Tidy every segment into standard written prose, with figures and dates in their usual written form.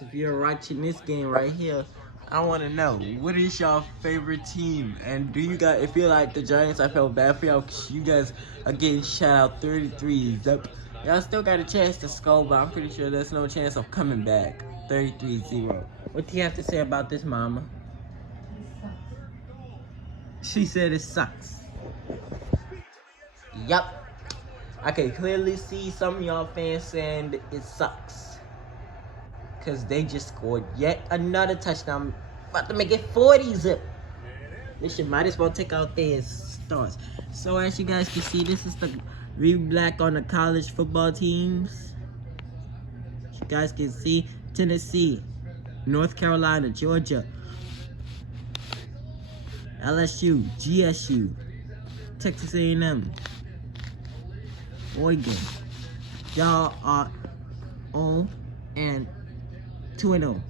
If you're watching this game right here, I want to know, what is your favorite team? And do you guys, if you like the Giants, I felt bad for y'all because you guys are getting shot out 33s up. Y'all still got a chance to score, but I'm pretty sure there's no chance of coming back. 33-0. What do you have to say about this, mama? She said it sucks. Yup. I can clearly see some of y'all fans saying that it sucks. Because they just scored yet another touchdown. About to make it 40-zip. This shit might as well take out their stars. So as you guys can see, this is the read black on the college football teams. As you guys can see, Tennessee, North Carolina, Georgia, LSU, GSU, Texas A&M, Oregon. Y'all are 0 and 2-0.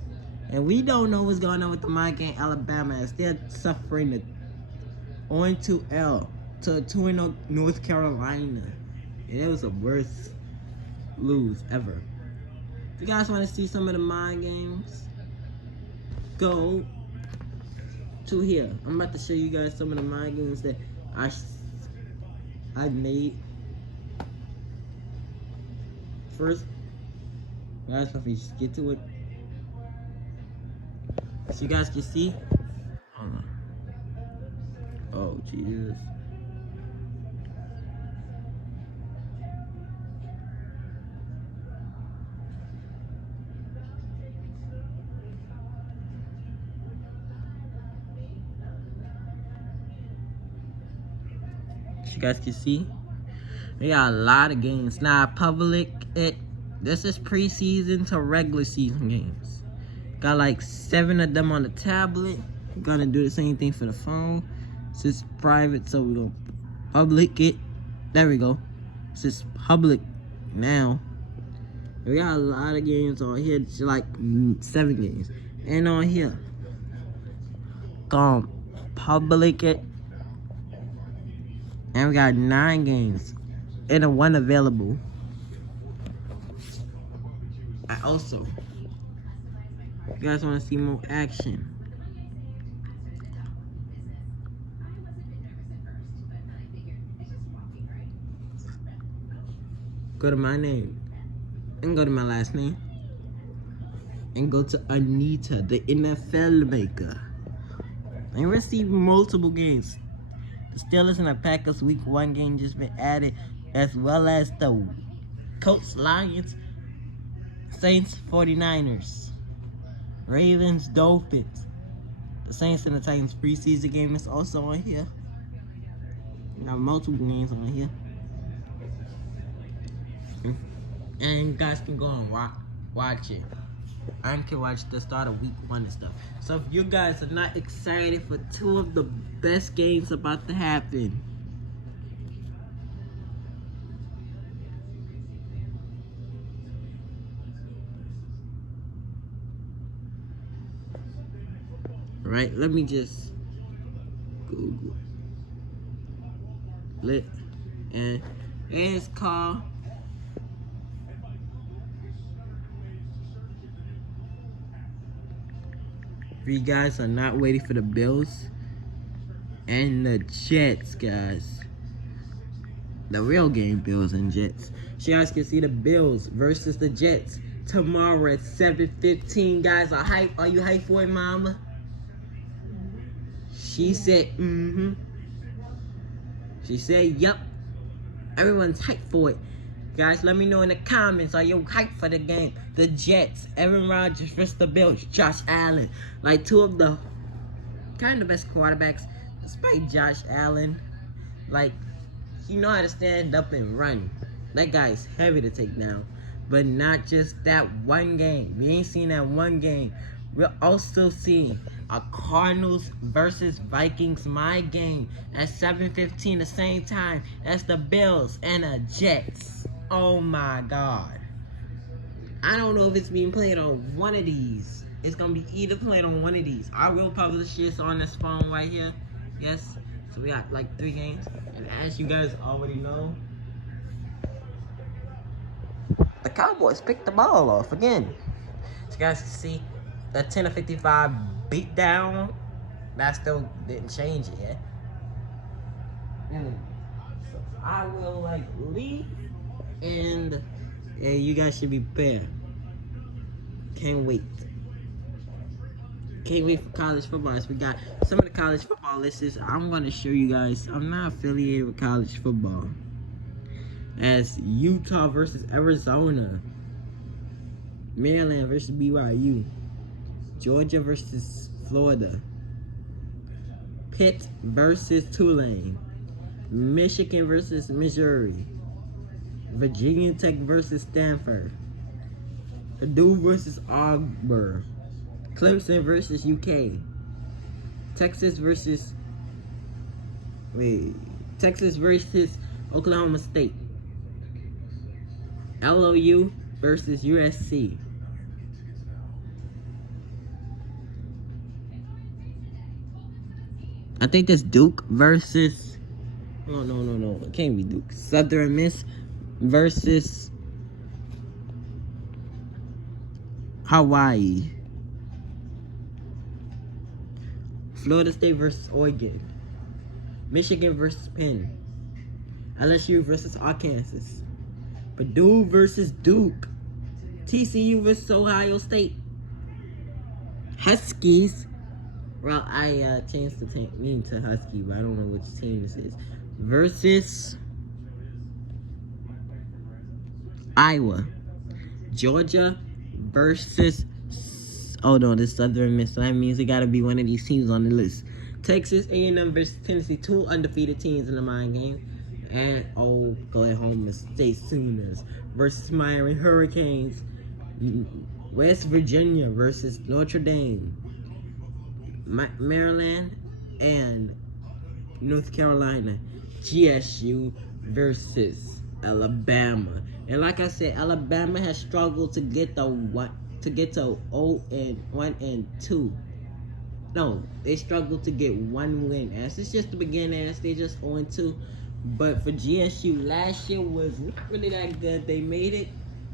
And we don't know what's going on with the mind game Alabama as they're suffering the 0-2L to 2-0 North Carolina. And it was the worst lose ever. If you guys want to see some of the mind games, go to here. I'm about to show you guys some of the mind games that I made. First, guys, let me just get to it. So you guys can see. Hold on. Oh, Jesus. You guys can see, we got a lot of games. Now, this is preseason to regular season games. Got like 7 of them on the tablet. We're gonna do the same thing for the phone. This is private, so we're gonna public it. There we go. This is public now. We got a lot of games on here. It's like 7 games. And on here, gonna public it. And we got 9 games and a 1 available. I also, if you guys want to see more action, go to my name and go to my last name and go to Anita, the NFL maker, and receive multiple games. The Steelers and the Packers week 1 game just been added, as well as the Colts, Lions, Saints, 49ers, Ravens, Dolphins. The Saints and the Titans preseason game is also on here. We got multiple games on here. And you guys can go and watch it. I can watch the start of week 1 and stuff. So if you guys are not excited for 2 of the best games about to happen, right? Let me just Google it, and it's called if you guys are not waiting for the Bills and the Jets, guys. The real game, Bills and Jets. So you guys can see the Bills versus the Jets tomorrow at 7:15. Guys, are you hyped for it, mama? She said, She said, yup. Everyone's hyped for it. Guys, let me know in the comments, are you hyped for the game? The Jets, Aaron Rodgers versus the Bills, Josh Allen. Like 2 of the kind of best quarterbacks, despite Josh Allen. Like, he know how to stand up and run. That guy's heavy to take down. But not just that one game. We ain't seen that one game. We're also seeing a Cardinals versus Vikings my game at 7:15 the same time as the Bills and the Jets. Oh my God. I don't know if it's being played on one of these. It's gonna be either played on one of these. I will publish this on this phone right here. Yes. So we got like 3 games. And as you guys already know, the Cowboys picked the ball off again. you guys can see, the 10-55 beat down, that still didn't change it yet. So I will like leave, and yeah, you guys should be prepared. Can't wait. Can't wait for college football. So we got some of the college football lists. I'm gonna show you guys. I'm not affiliated with college football. As Utah versus Arizona, Maryland versus BYU, Georgia versus Florida, Pitt versus Tulane, Michigan versus Missouri, Virginia Tech versus Stanford, Purdue versus Auburn, Clemson versus UK, Texas versus Oklahoma State, LOU versus USC, I think that's Duke versus, no, it can't be Duke. Southern Miss versus Hawaii, Florida State versus Oregon, Michigan versus Penn, LSU versus Arkansas, Purdue versus Duke, TCU versus Ohio State, Huskies. Well, I changed the name to Husky, but I don't know which team this is. Versus Iowa, Georgia versus. Oh no, this Southern Miss. So that means it gotta be one of these teams on the list. Texas A&M versus Tennessee, 2 undefeated teams in the mind game. And Oklahoma State Sooners versus Miami Hurricanes. West Virginia versus Notre Dame. Maryland and North Carolina. GSU versus Alabama. And like I said, Alabama has struggled to get to 0-1-2. No, they struggled to get 1 win. As it's just the beginning, as they just 0-2. But for GSU, last year was not really that good. They made it,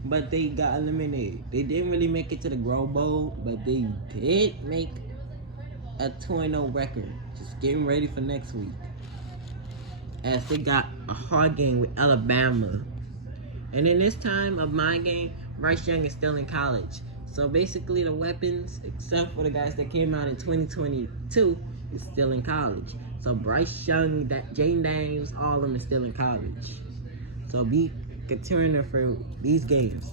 but they got eliminated. They didn't really make it to the Grove Bowl, but they did make a 2-0 record. Just getting ready for next week, as they got a hard game with Alabama. And in this time of my game, Bryce Young is still in college. So basically the weapons, except for the guys that came out in 2022, is still in college. So Bryce Young, Jaden Daniels, all of them is still in college. So be continuing for these games.